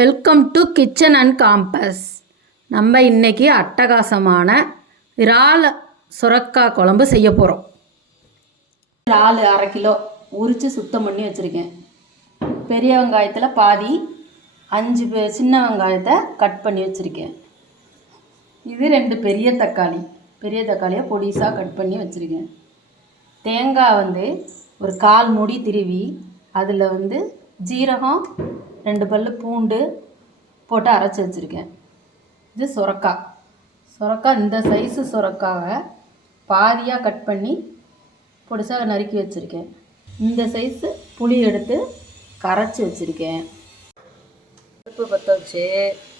Welcome to kitchen and compass. நம்ம இன்றைக்கி அட்டகாசமான இறால் சுரக்காய் குழம்பு செய்ய போகிறோம். இறால் 1/2 கிலோ உரித்து சுத்தம் பண்ணி வச்சுருக்கேன். பெரிய வெங்காயத்தில் பாதி, 5 சின்ன வெங்காயத்தை கட் பண்ணி வச்சுருக்கேன். இது 2 பெரிய தக்காளியை பொடிசாக கட் பண்ணி வச்சுருக்கேன். தேங்காய் ஒரு 1/4 மூடி திருவி அதில் ஜீரகம் 2 பல்லு பூண்டு போட்டு அரைச்சி வச்சுருக்கேன். இது சுரக்காய் இந்த சைஸு சுரக்காவை பாதியாக கட் பண்ணி பொடிசாக நறுக்கி வச்சுருக்கேன். இந்த சைஸு புளி எடுத்து கரைச்சி வச்சுருக்கேன். அடுப்பு பற்ற வச்சு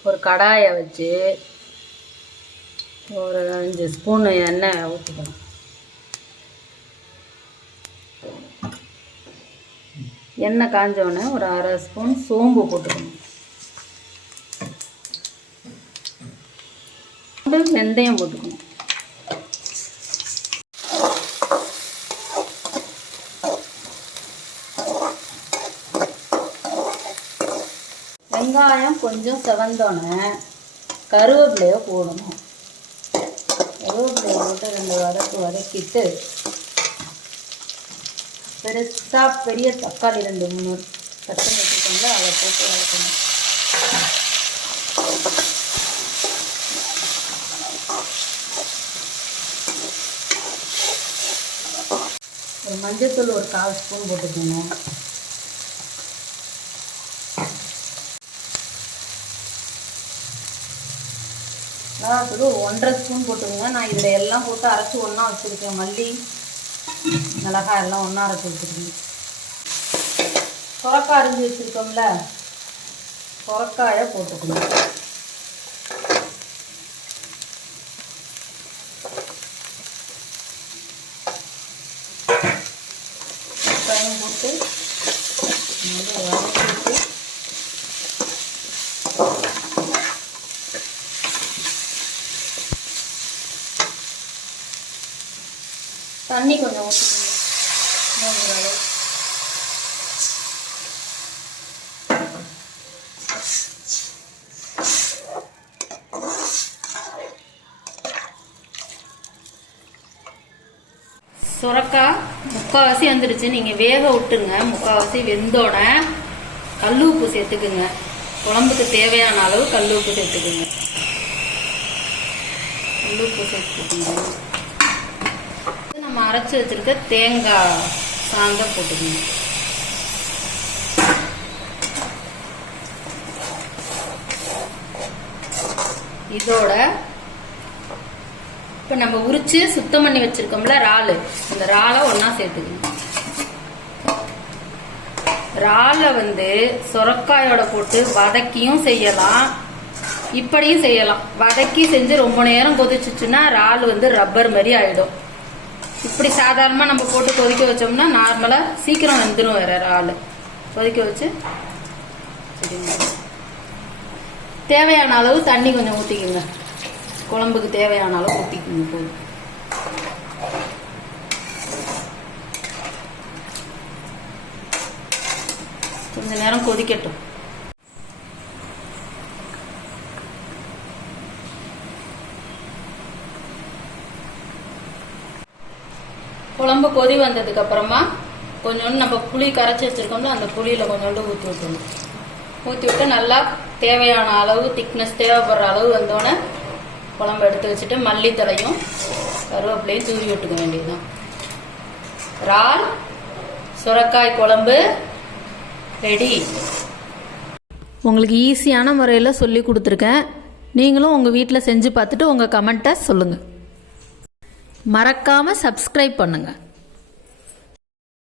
ஒரு கடாயை வச்சு ஒரு 5 ஸ்பூன் எண்ணெய் ஊற்றிக்கணும். எண்ணெய் காஞ்சோடனே ஒரு 1/2 ஸ்பூன் சோம்பு போட்டுக்கணும். வெந்தயம் போட்டுக்கணும். வெங்காயம் கொஞ்சம் செவந்தோடனே கருவேப்பிலையை போடணும். கருவேப்பிலையை போட்டு 2 வதக்கிட்டு பெரிய தக்காளி 2-3 கட் பண்ணி வச்சுக்கோங்க, அதை போட்டு வதக்கணும். ஒரு மஞ்சத்தூள் ஒரு 1/4 ஸ்பூன் போட்டுக்கணும். மிளகாத்தூள் 1/2 ஸ்பூன் போட்டுக்கோங்க. நான் இதில் எல்லாம் போட்டு அரைச்சி ஒன்றா வச்சுருக்கேன். மல்லி மிளகாய் எல்லாம் ஒன்றா அரைச்சி வச்சுருக்கேன். சுரக்காய் அரிஞ்சு வச்சுருக்கோம்ல, சுரக்காயை போட்டுக்கணும். சுரக்காயும் போட்டு வதக்கிட்டு தண்ணி கொஞ்சம் ஊற்றிக்கணும். சுரக்காய் முக்கால்வாசி வந்துடுச்சு. நீங்கள் வேக விட்டுருங்க. முக்கால்வாசி வெந்தோட கல் உப்பு சேர்த்துக்குங்க. குழம்புக்கு தேவையான அளவு கல் உப்பு சேர்த்துக்குங்க. கல் உப்பு சேர்த்துக்குங்க. நம்ம அரைச்சி வச்சிருக்க தேங்காய் சாந்த போட்டுக்கணும். இதோட இப்போ நம்ம உரிச்சு சுத்தம் பண்ணி வச்சிருக்கோம்ல இறால், இந்த இறாலை ஒன்றா சேர்த்துக்கணும். இறாலை சுரக்காயோட போட்டு வதக்கியும் செய்யலாம், இப்படியும் செய்யலாம். வதக்கி செஞ்சு ரொம்ப நேரம் கொதிச்சுச்சுன்னா இறால் ரப்பர் மாதிரி ஆகிடும். இப்படி சாதாரணமாக நம்ம போட்டு கொதிக்க வச்சோம்னா நார்மலாக சீக்கிரம் வெந்துடும். வேற இறால் கொதிக்க வச்சு சரிங்க. தேவையான அளவு தண்ணி கொஞ்சம் ஊற்றிக்குங்க. குழம்புக்கு தேவையான அளவு ஊற்றிக்குங்க. போதும். கொஞ்ச நேரம் கொதிக்கட்டும். குழம்பு கொதி வந்ததுக்கு அப்புறமா கொஞ்சோண்டு நம்ம புளி கரைச்சி வச்சிருக்கோம்ல, அந்த புளியில கொஞ்சோண்டு ஊற்றி விட்டுணும். ஊற்றி விட்டு நல்லா தேவையான அளவு திக்னஸ் தேவைப்படுற அளவு வந்தோடனே குழம்பு எடுத்து வச்சுட்டு மல்லித்தலையும் கருவேப்பிலையும் தூவி விட்டுக்க வேண்டியதுதான். இறால் சுரக்காய் குழம்பு ரெடி. உங்களுக்கு ஈஸியான முறையில் சொல்லி கொடுத்துருக்கேன். நீங்களும் உங்கள் வீட்டில் செஞ்சு பார்த்துட்டு உங்கள் கமெண்ட்டை சொல்லுங்கள். மறக்காமல் சப்ஸ்கிரைப் பண்ணுங்கள்.